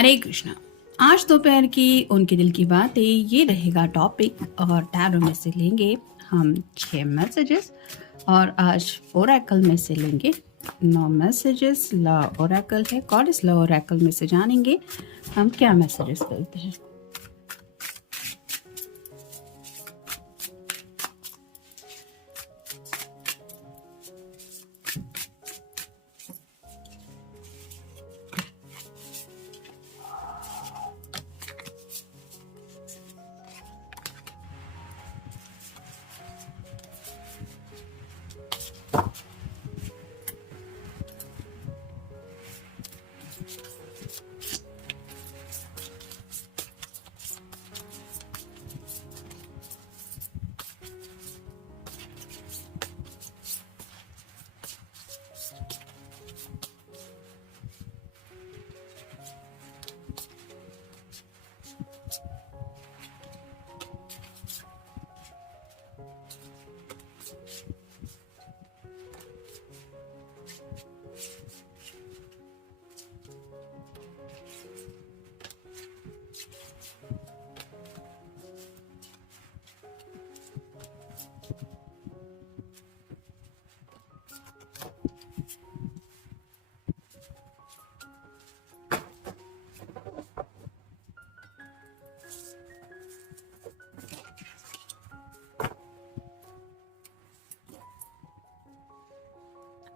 हरे कृष्णा। आज दोपहर की उनके दिल की बातें ये रहेगा टॉपिक और टैरो में से लेंगे हम 6 मैसेजेस और आज ओरेकल में से लेंगे 9 मैसेजेस। लॉ ओरेकल है, गॉडेस लॉ ओरेकल में से जानेंगे हम क्या मैसेजेस मिलते हैं।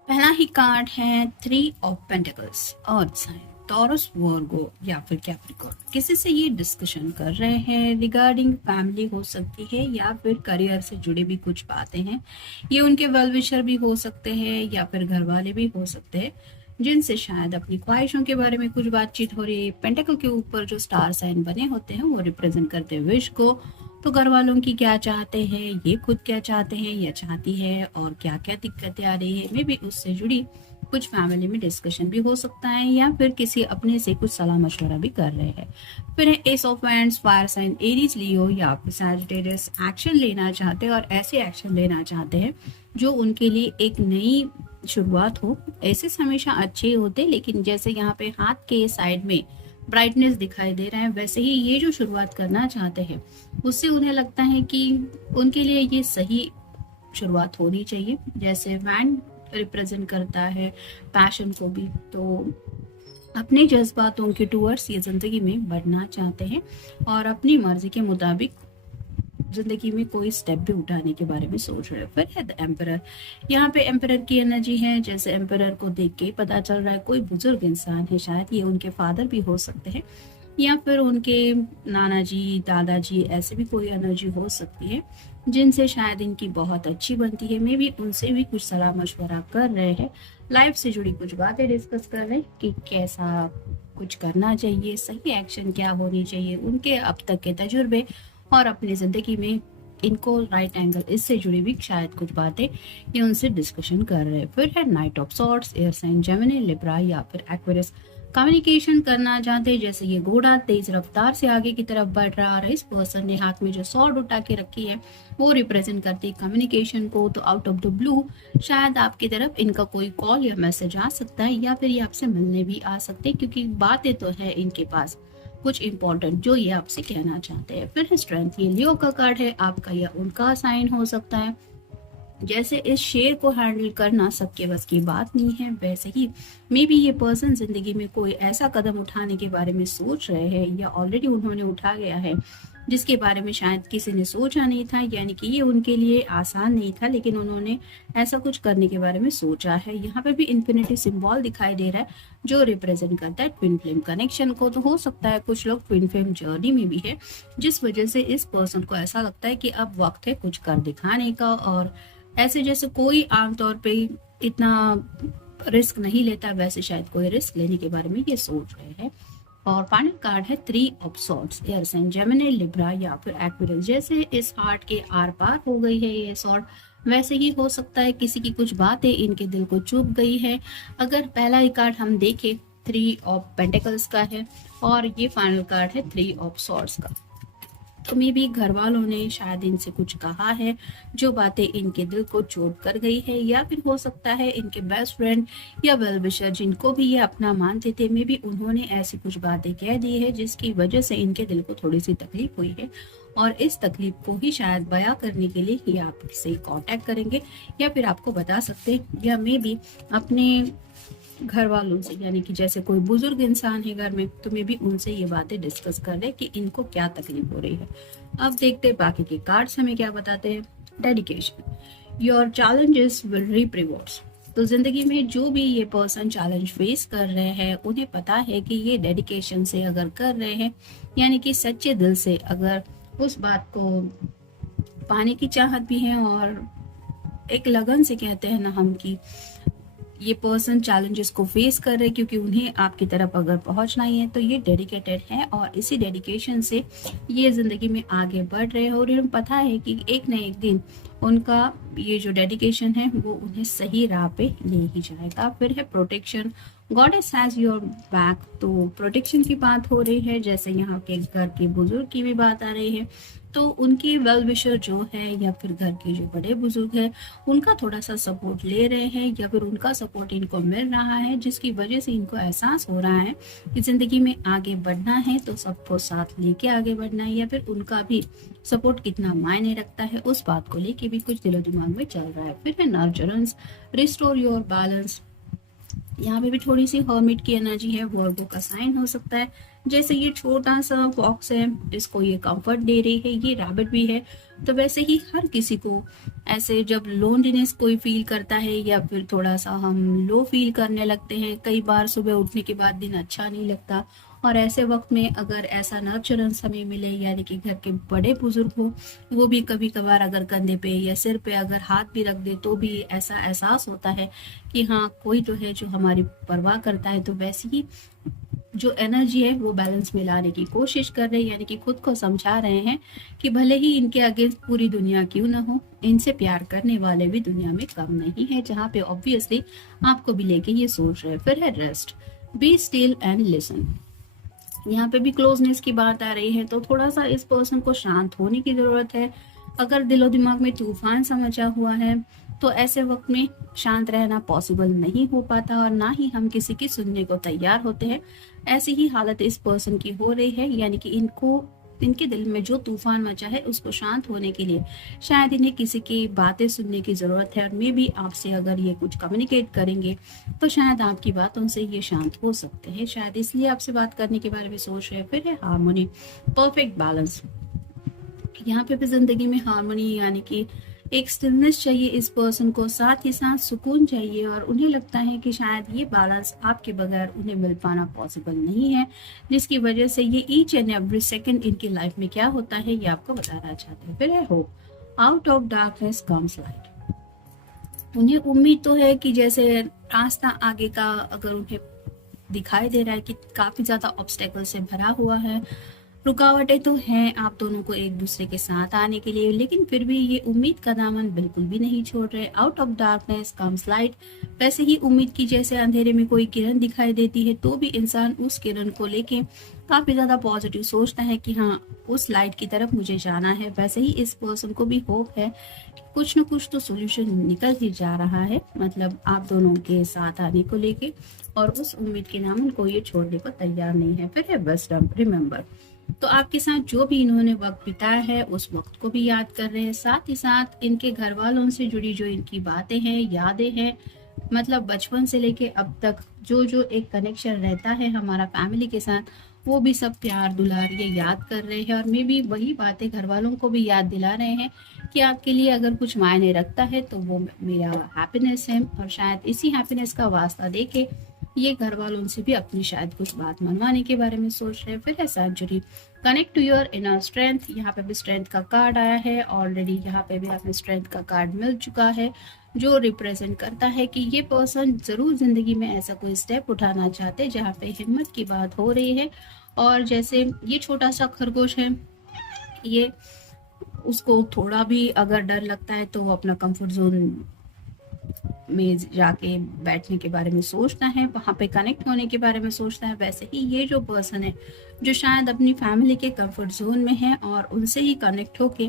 पहला ही कार्ड है 3 of pentacles. Earth sign, Taurus, Virgo या फिर कैप्रिकॉर्न। किसी से ये डिस्कशन कर रहे हैं रिगार्डिंग फैमिली हो सकती है या फिर करियर से जुड़े भी कुछ बातें हैं। ये उनके वेल विशर भी हो सकते हैं या फिर घर वाले भी हो सकते हैं जिनसे शायद अपनी ख्वाहिशों के बारे में कुछ बातचीत हो रही है। पेंटिकल के ऊपर जो स्टार साइन बने होते हैं वो रिप्रेजेंट करते हैं विश को। तो घर वालों की क्या चाहते हैं, ये खुद क्या चाहते हैं या चाहती है, और क्या क्या दिक्कतें आ रही है, मे भी उससे जुड़ी कुछ फैमिली में डिस्कशन भी हो सकता है या फिर किसी अपने से कुछ सलाह मशवरा भी कर रहे हैं। फिर ace of wands, fire sign, Aries, Leo या फिर सैजिटेरियस एक्शन लेना चाहते हैं और ऐसे एक्शन लेना चाहते हैं जो उनके लिए एक नई शुरुआत हो। ऐसे हमेशा अच्छे होते, लेकिन जैसे यहाँ पे हाथ के साइड में ब्राइटनेस दिखाई दे रहा है, वैसे ही ये जो शुरुआत करना चाहते हैं उससे उन्हें लगता है कि उनके लिए ये सही शुरुआत होनी चाहिए। जैसे वैन रिप्रेजेंट करता है पैशन को भी, तो अपने जज्बातों के टूवर्ड्स ये जिंदगी में बढ़ना चाहते हैं और अपनी मर्जी के मुताबिक जिंदगी में कोई स्टेप भी उठाने के बारे में सोच रहे हैं। फिर है द एम्परर। यहाँ पे एम्परर की एनर्जी है। जैसे एम्परर को देख के पता चल रहा है कोई बुजुर्ग इंसान है, शायद ये उनके फादर भी हो सकते हैं या फिर उनके नाना जी, दादाजी, ऐसे भी कोई एनर्जी हो सकती है जिनसे शायद इनकी बहुत अच्छी बनती है। मे भी उनसे भी कुछ सलाह मशवरा कर रहे हैं, लाइफ से जुड़ी कुछ बातें डिस्कस कर रहे हैं कि कैसा कुछ करना चाहिए, सही एक्शन क्या होनी चाहिए, उनके अब तक के तजुर्बे और अपनी जिंदगी में इनको राइट एंगल, इससे जुड़ी भी शायद कुछ बातें ये उनसे डिस्कशन कर रहे हैं। फिर है knight of swords, air sign, Gemini, Libra या फिर एक्वेरियस। कम्युनिकेशन करना चाहते हैं। जैसे ये घोड़ा तेज रफ्तार से आगे की तरफ बढ़ रहा है, इस पर्सन ने हाथ में जो सॉर्ड उठा के रखी है वो रिप्रेजेंट करती है कम्युनिकेशन को। तो आउट ऑफ द ब्लू शायद आपकी तरफ इनका कोई कॉल या मैसेज आ सकता है या फिर ये आपसे मिलने भी आ सकते हैं, क्योंकि बातें तो है इनके पास कुछ इंपॉर्टेंट जो ये आपसे कहना चाहते हैं। फिर है स्ट्रेंथ। ये लियो का कार्ड है, आपका या उनका साइन हो सकता है। जैसे इस शेर को हैंडल करना सबके बस की बात नहीं है, वैसे ही मे बी ये पर्सन जिंदगी में कोई ऐसा कदम उठाने के बारे में सोच रहे हैं या ऑलरेडी उन्होंने उठा गया है जिसके बारे में शायद किसी ने सोचा नहीं था, यानी कि ये उनके लिए आसान नहीं था, लेकिन उन्होंने ऐसा कुछ करने के बारे में सोचा है। यहाँ पे भी इन्फिनिटी सिंबल दिखाई दे रहा है जो रिप्रेजेंट करता है ट्विन फ्लेम कनेक्शन को। तो हो सकता है कुछ लोग ट्विन फ्लेम जर्नी में भी है, जिस वजह से इस पर्सन को ऐसा लगता है कि अब वक्त है कुछ कर दिखाने का। और ऐसे जैसे कोई आमतौर पे इतना रिस्क नहीं लेता, वैसे शायद कोई रिस्क लेने के बारे में ये सोच रहे हैं। और फाइनल कार्ड है 3 of swords, air sign, Gemini, Libra या फिर एक्वेरियस। जैसे इस हार्ट के आर पार हो गई है ये सॉर्ड, वैसे ही हो सकता है किसी की कुछ बातें इनके दिल को चुभ गई है। अगर पहला ही कार्ड हम देखें 3 ऑफ पेंटिकल्स का है और ये फाइनल कार्ड है 3 ऑफ सॉर्ड्स का। तो मे भी घर वालों ने शायद इनसे कुछ कहा है जो बातें इनके दिल को चोट कर गई है, या फिर हो सकता है इनके बेस्ट फ्रेंड या वेल विशर जिनको भी ये अपना मानते थे, मे भी उन्होंने ऐसी कुछ बातें कह दी है जिसकी वजह से इनके दिल को थोड़ी सी तकलीफ हुई है, और इस तकलीफ को ही शायद बयां करने के लिए ये आपसे कांटेक्ट करेंगे या फिर आपको बता सकते हैं, या मे भी अपने घर वालों से, यानी कि जैसे कोई बुजुर्ग इंसान है घर में, तो मे भी उनसे ये बातें डिस्कस कर ले कि इनको क्या तकलीफ हो रही है। अब देखते हैं बाकी के कार्ड्स हमें क्या बताते हैं। Dedication, your challenges will reap rewards. तो जिंदगी में जो भी ये पर्सन चैलेंज फेस कर रहे हैं, उन्हें पता है कि ये डेडिकेशन से अगर कर रहे हैं, यानी कि सच्चे दिल से अगर उस बात को पाने की चाहत भी है, और एक लगन से कहते हैं ना हम कि ये पर्सन चैलेंजेस को फेस कर रहे हैं क्योंकि उन्हें आपकी तरफ अगर पहुंचना ही है, तो ये डेडिकेटेड है और इसी डेडिकेशन से ये जिंदगी में आगे बढ़ रहे हैं, और उन्हें पता है कि एक न एक दिन उनका ये जो डेडिकेशन है वो उन्हें सही राह पे ले ही जाएगा। फिर है protection, goddess has your back. तो प्रोटेक्शन की बात हो रही है, जैसे यहाँ के घर के बुजुर्ग की भी बात आ रही है, तो उनकी वेल विशर जो है या फिर घर के जो बड़े बुजुर्ग है, उनका थोड़ा सा सपोर्ट ले रहे हैं या फिर उनका सपोर्ट इनको मिल रहा है, जिसकी वजह से इनको एहसास हो रहा है कि जिंदगी में आगे बढ़ना है तो सबको साथ लेके आगे बढ़ना है, या फिर उनका भी सपोर्ट कितना मायने रखता है उस बात को लेके भी कुछ दिलो दिमाग में चल रहा है। फिर है नर्चरेंस, रिस्टोर योर बैलेंस। यहाँ पे भी थोड़ी सी हर्मिट की एनर्जी है, वर्गो का साइन हो सकता है। जैसे ये छोटा सा फॉक्स है, इसको ये कंफर्ट दे रही है, ये रैबिट भी है, तो वैसे ही हर किसी को ऐसे जब लोनलीनेस कोई फील करता है या फिर थोड़ा सा हम लो फील करने लगते हैं, कई बार सुबह उठने के बाद दिन अच्छा नहीं लगता, और ऐसे वक्त में अगर ऐसा नर्चरेंस हमें मिले, यानी कि घर के बड़े बुजुर्ग हो, वो भी कभी कभार अगर कंधे पे या सिर पे अगर हाथ भी रख दे तो भी ऐसा एहसास होता है कि हाँ कोई तो है जो हमारी परवाह करता है। तो वैसे ही जो एनर्जी है वो बैलेंस में लाने की कोशिश कर रहे हैं, यानी कि खुद को समझा रहे हैं कि भले ही इनके अगेंस्ट पूरी दुनिया क्यों ना हो, इनसे प्यार करने वाले भी दुनिया में कम नहीं है, जहाँ पे ऑब्वियसली आपको भी लेके ये सोच रहे हैं। फिर है rest, be still and listen. यहाँ पे भी क्लोजनेस की बात आ रही है, तो थोड़ा सा इस पर्सन को शांत होने की जरूरत है। अगर दिलो दिमाग में तूफान सा मचा हुआ है, तो ऐसे वक्त में शांत रहना पॉसिबल नहीं हो पाता, और ना ही हम किसी की सुनने को तैयार होते हैं। ऐसी ही हालत इस पर्सन की हो रही है, यानी कि इनके दिल में जो तूफान मचा है उसको शांत होने के लिए शायद इन्हें किसी की बातें सुनने की जरूरत है, और मे भी आपसे अगर ये कुछ कम्युनिकेट करेंगे तो शायद आपकी बातों से ये शांत हो सकते हैं, शायद इसलिए आपसे बात करने के बारे में सोच रहे हैं। फिर है हार्मोनी, परफेक्ट बैलेंस। यहाँ पे भी जिंदगी में हार्मोनी, यानी कि एक स्टिलनेस चाहिए इस पर्सन को, साथ ही साथ सुकून चाहिए, और उन्हें लगता है कि शायद ये बैलेंस आपके बगैर उन्हें मिल पाना पॉसिबल नहीं है, जिसकी वजह से ये ईच एंड एवरी सेकंड इनकी लाइफ में क्या होता है ये आपको बताना चाहते हैं। फिर है hope, out of darkness comes light. उन्हें उम्मीद तो है कि जैसे रास्ता आगे का अगर उन्हें दिखाई दे रहा है कि काफी ज्यादा ऑब्स्टेकल से भरा हुआ है, रुकावटें तो हैं आप दोनों को एक दूसरे के साथ आने के लिए, लेकिन फिर भी ये उम्मीद का दामन बिल्कुल भी नहीं छोड़ रहे। Out of darkness comes light. वैसे ही उम्मीद की जैसे अंधेरे में कोई किरण दिखाई देती है, तो भी इंसान उस किरण को लेके काफी ज्यादा पॉजिटिव सोचता है कि हाँ उस लाइट की तरफ मुझे जाना है। वैसे ही इस पर्सन को भी होप है कि कुछ न कुछ तो सोल्यूशन निकल ही जा रहा है, मतलब आप दोनों के साथ आने को लेके, और उस उम्मीद के दामन को ये छोड़ने को तैयार नहीं है। फिर है विजडम, रिमेम्बर। तो आपके साथ जो भी इन्होंने वक्त बिताया है उस वक्त को भी याद कर रहे हैं, साथ ही साथ इनके घर वालों से जुड़ी जो इनकी बातें हैं, यादें हैं, मतलब बचपन से लेके अब तक जो जो एक कनेक्शन रहता है हमारा फैमिली के साथ, वो भी सब प्यार दुलार ये याद कर रहे हैं, और मे भी वही बातें घर वालों को भी याद दिला रहे हैं कि आपके लिए अगर कुछ मायने रखता है तो वो मेरा हैप्पीनेस है, और शायद इसी हैप्पीनेस का वास्ता देके ये घर वालों से भी अपनी शायद कुछ बात मनवाने के बारे में सोच रहे हैं। फिर है century, connect to your inner strength. यहाँ पे भी स्ट्रेंथ का कार्ड आया है ऑलरेडी, यहाँ पे भी हमें स्ट्रेंथ का कार्ड मिल चुका है, जो रिप्रेजेंट करता है कि ये पर्सन जरूर जिंदगी में ऐसा कोई स्टेप उठाना चाहते हैं जहाँ पे हिम्मत की बात हो रही है। और जैसे ये छोटा सा खरगोश है, ये उसको थोड़ा भी अगर डर लगता है तो वो अपना कंफर्ट जोन में जाके बैठने के बारे में सोचता है, वहाँ पे कनेक्ट होने के बारे में सोचता है। वैसे ही ये जो पर्सन है जो शायद अपनी फैमिली के कंफर्ट जोन में है और उनसे ही कनेक्ट होके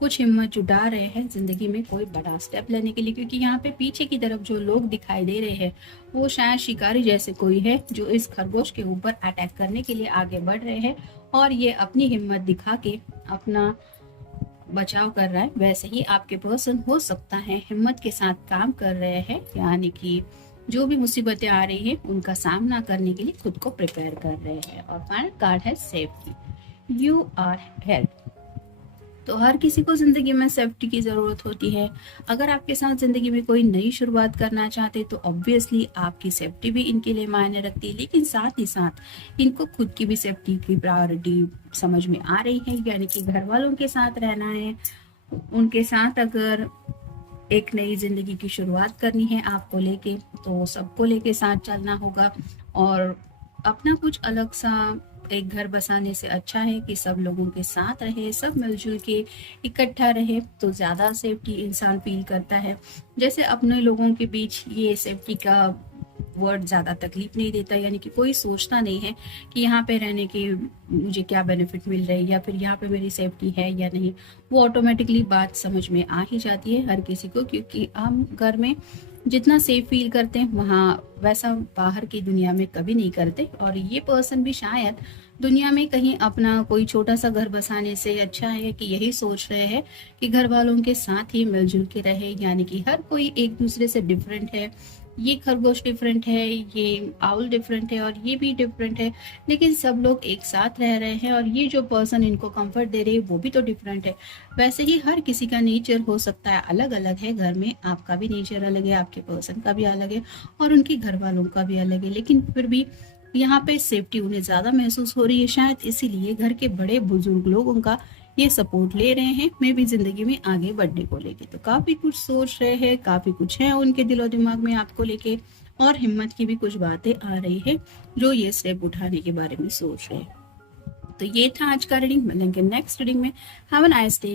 कुछ हिम्मत जुटा रहे हैं ज़िंदगी में कोई बड़ा स्टेप लेने के लिए, क्योंकि यहाँ पे पीछे की तरफ जो लोग दिखाई दे रहे हैं वो शायद शिकारी जैसे कोई है जो इस खरगोश के ऊपर अटैक करने के लिए आगे बढ़ रहे हैं और ये अपनी हिम्मत दिखा के अपना बचाव कर रहा है। वैसे ही आपके पर्सन हो सकता है हिम्मत के साथ काम कर रहे हैं, यानी कि जो भी मुसीबतें आ रही है उनका सामना करने के लिए खुद को प्रिपेयर कर रहे हैं। और फाइनल कार्ड है सेफ्टी, यू आर हेल्प। तो हर किसी को जिंदगी में सेफ्टी की जरूरत होती है। अगर आपके साथ जिंदगी में कोई नई शुरुआत करना चाहते तो ऑब्वियसली आपकी सेफ्टी भी इनके लिए मायने रखती है, लेकिन साथ ही साथ इनको खुद की भी सेफ्टी की प्रायोरिटी समझ में आ रही है, यानी कि घर वालों के साथ रहना है, उनके साथ अगर एक नई जिंदगी की शुरुआत करनी है आपको लेके तो सबको लेके साथ चलना होगा। और अपना कुछ अलग सा एक घर बसाने से अच्छा है कि सब लोगों के साथ रहे, सब मिलजुल के इकट्ठा रहे तो ज़्यादा सेफ्टी इंसान फील करता है। जैसे अपने लोगों के बीच ये सेफ्टी का वर्ड ज़्यादा तकलीफ नहीं देता, यानी कि कोई सोचता नहीं है कि यहाँ पे रहने के मुझे क्या बेनिफिट मिल रहे हैं या फिर यहाँ पे मेरी सेफ्टी है या नहीं। वो ऑटोमेटिकली बात समझ में आ ही जाती है हर किसी को, क्योंकि हम घर में जितना सेफ फील करते हैं वहाँ वैसा बाहर की दुनिया में कभी नहीं करते। और ये पर्सन भी शायद दुनिया में कहीं अपना कोई छोटा सा घर बसाने से अच्छा है कि यही सोच रहे हैं कि घर वालों के साथ ही मिलजुल के रहे, यानी कि हर कोई एक दूसरे से डिफरेंट है। ये खरगोश डिफरेंट है, ये आउल डिफरेंट है और ये भी डिफरेंट है, लेकिन सब लोग एक साथ रह रहे हैं। और ये जो पर्सन इनको कंफर्ट दे रहे हैं वो भी तो डिफरेंट है। वैसे ही हर किसी का नेचर हो सकता है अलग अलग है, घर में आपका भी नेचर अलग है, आपके पर्सन का भी अलग है और उनके घर वालों का भी अलग है, लेकिन फिर भी यहाँ पे सेफ्टी उन्हें ज़्यादा महसूस हो रही है। शायद इसीलिए घर के बड़े बुजुर्ग लोग उनका ये सपोर्ट ले रहे हैं, मैं भी जिंदगी में आगे बढ़ने को लेके। तो काफी कुछ सोच रहे हैं, काफी कुछ है उनके दिलो दिमाग में आपको लेके, और हिम्मत की भी कुछ बातें आ रही है जो ये स्टेप उठाने के बारे में सोच रहे हैं। तो ये था आज का रीडिंग, मिलेंगे नेक्स्ट रीडिंग में। Have a nice day.